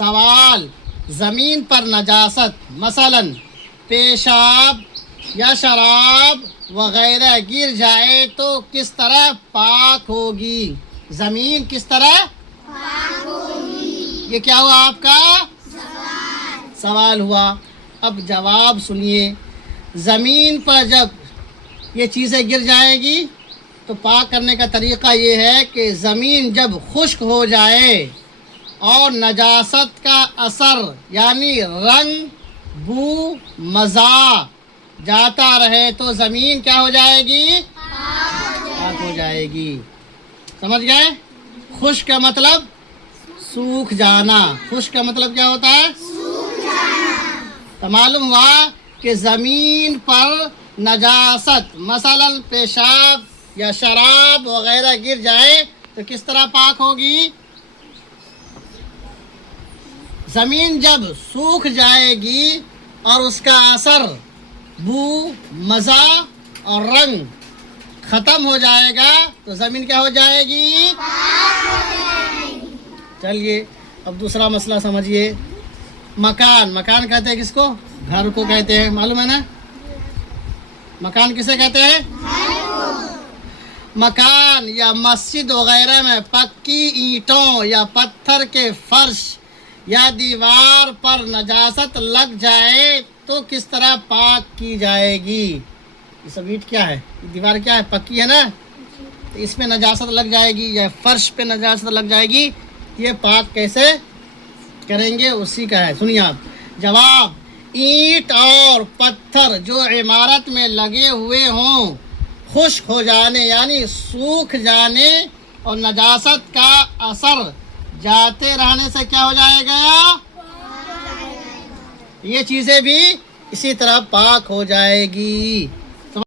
سوال، زمین پر نجاست مثلا پیشاب یا شراب وغیرہ گر جائے تو کس طرح پاک ہوگی؟ زمین کس طرح پاک ہوگی؟ یہ کیا ہوا آپ کا سوال ہوا۔ اب جواب سنیے، زمین پر جب یہ چیزیں گر جائے گی تو پاک کرنے کا طریقہ یہ ہے کہ زمین جب خشک ہو جائے اور نجاست کا اثر یعنی رنگ، بو، مزہ جاتا رہے تو زمین کیا ہو جائے گی؟ پاک ہو جائے گی۔ سمجھ گئے؟ خشک کا مطلب سوکھ جانا۔ خشک کا مطلب کیا ہوتا ہے؟ تو معلوم ہوا کہ زمین پر نجاست مثلا پیشاب یا شراب وغیرہ گر جائے تو کس طرح پاک ہوگی؟ زمین جب سوکھ جائے گی اور اس کا اثر، بو، مزہ اور رنگ ختم ہو جائے گا تو زمین کیا ہو جائے گی؟ چلیے اب دوسرا مسئلہ سمجھیے۔ مکان، مکان کہتے ہیں کس کو؟ گھر کو کہتے ہیں، معلوم ہے نا؟ مکان کسے کہتے ہیں؟ مکان یا مسجد وغیرہ میں پکی اینٹوں یا پتھر کے فرش یا دیوار پر نجاست لگ جائے تو کس طرح پاک کی جائے گی؟ یہ سب اینٹ کیا ہے؟ دیوار کیا ہے؟ پکی ہے نا؟ تو اس پہ نجاست لگ جائے گی یا فرش پہ نجاست لگ جائے گی، یہ پاک کیسے کریں گے اسی کا ہے۔ سنیے آپ جواب، اینٹ اور پتھر جو عمارت میں لگے ہوئے ہوں خشک ہو جانے یعنی سوکھ جانے اور نجاست کا اثر جاتے رہنے سے کیا ہو جائے گا؟ یہ چیزیں بھی اسی طرح پاک ہو جائے گی۔